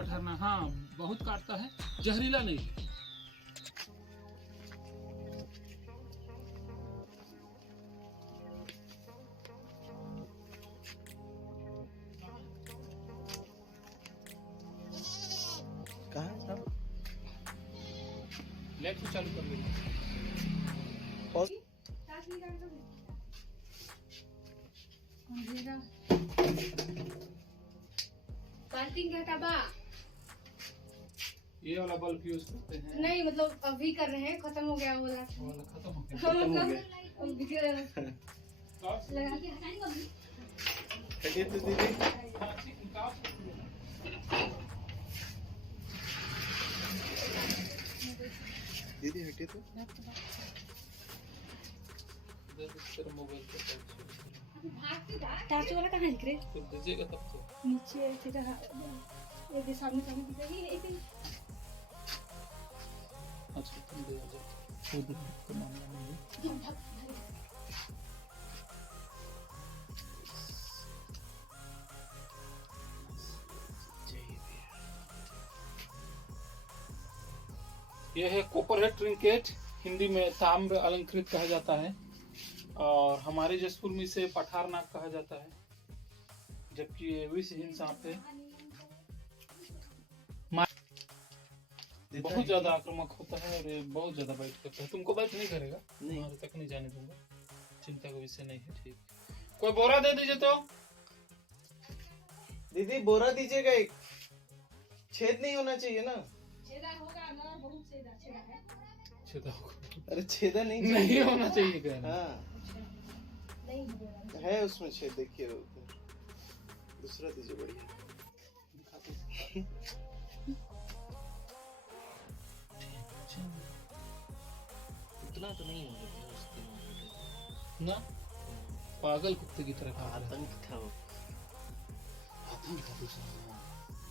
पठरना, हाँ बहुत काटता है, जहरीला नहीं है। कहाँ है सब? लाइट को चालू कर देंगे। ये वाला बल्ब यूज करते हैं? नहीं मतलब अभी कर रहे हैं, खत्म हो गया वो वाला। खत्म हो गया। लगा के हटाएंगे अभी। हटिए तो दीदी। हाँ, ठीक, निकाल सकते हैं। दीदी हटिए तो। तेरा मोबाइल पे टार्च वाला कहाँ है रे? तो दीजिएगा तब तो। नीचे ऐसे रहा, ये सामने सामने दिख रही है एक। अच्छा तुम दे जाओ, खुद का मामला नहीं है। यह है कॉपरहेड ट्रिंकेट, हिंदी में ताम्र अलंकृत कहा जाता है, और हमारे जसपुर में इसे पठारनाक कहा जाता है, जबकि ये विषहीन सांप है। बहुत ज्यादा आक्रामक होता है और ये बहुत ज्यादा बाइट करता है। तुमको बाइट नहीं करेगा, तुम्हारे तक नहीं जाने दूंगा, चिंता का विषय नहीं है। ठीक, कोई बोरा दे दीजिए तो। दीदी बोरा दीजिएगा एक, छेद नहीं होना चाहिए ना। छेदा होगा ना, बहुत छेदा है। छेदा होगा? अरे छेदा नहीं नहीं होना चाहिए क्या? हाँ नहीं है उसमें छेद, देखिए दूसरा दीजिए बढ़िया। उतना तो नहीं होगा ना, पागल कुत्ते की तरह खा रहा है। आतंक था वो। आतंक था कुछ।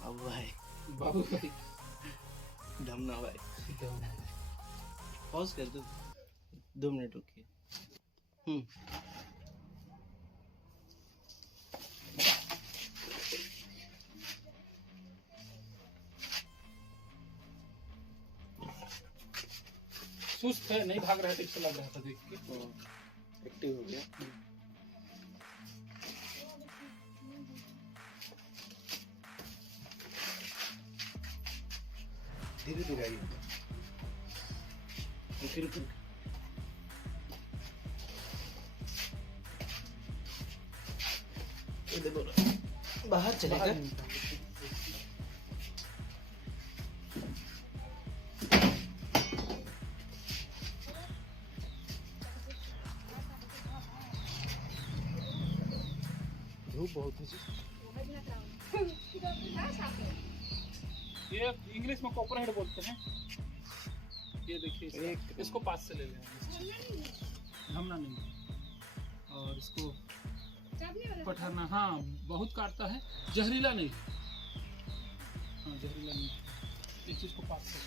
अब भाई बाबू भाई धमना भाई पॉज कर दो, 2 मिनट रुकिए। सुस्त है, नहीं भाग रहा था, इससे लग रहा था देख के। एक्टिव हो गया। धीरे धीरे आइए। रुक बाहर चलेगा। धूप बहुत है। ये इंग्लिश में कॉपरहेड बोलते हैं। ये देखिए, इसको पास से ले लें, धमना नहीं, और इसको पठरना, हाँ बहुत काटता है, जहरीला नहीं है। हाँ जहरीला नहीं है। इस चीज को पास से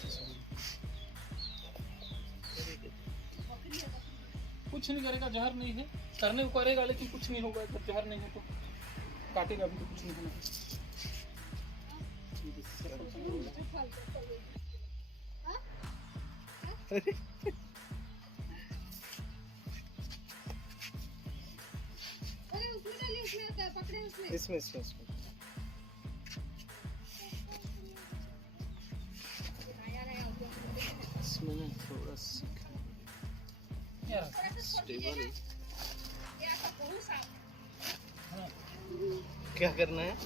कुछ नहीं करेगा, जहर नहीं है। करने को करेगा लेकिन कुछ नहीं होगा, जब जहर नहीं है तो काटेगा भी तो कुछ नहीं होना। इसमें इसमें ना थोड़ा स्टेबल है। क्या करना है?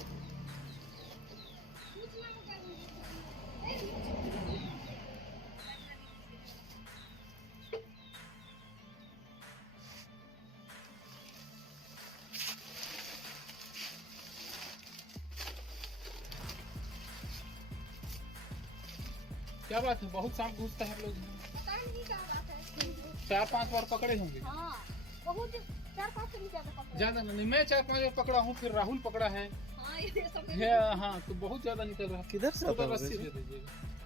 क्या बात है, बहुत सांप घुसता है लोग। 4-5 बार पकड़े होंगे। हाँ, बहुत 4-5 से ज्यादा पकड़ा। ज्यादा नहीं, मैं 4-5 बार पकड़ा हूँ, फिर राहुल पकड़ा है। हाँ, ये सब हाँ तो बहुत ज्यादा निकल रहा है। किधर से आता है? रस्सी दे दीजिएगा।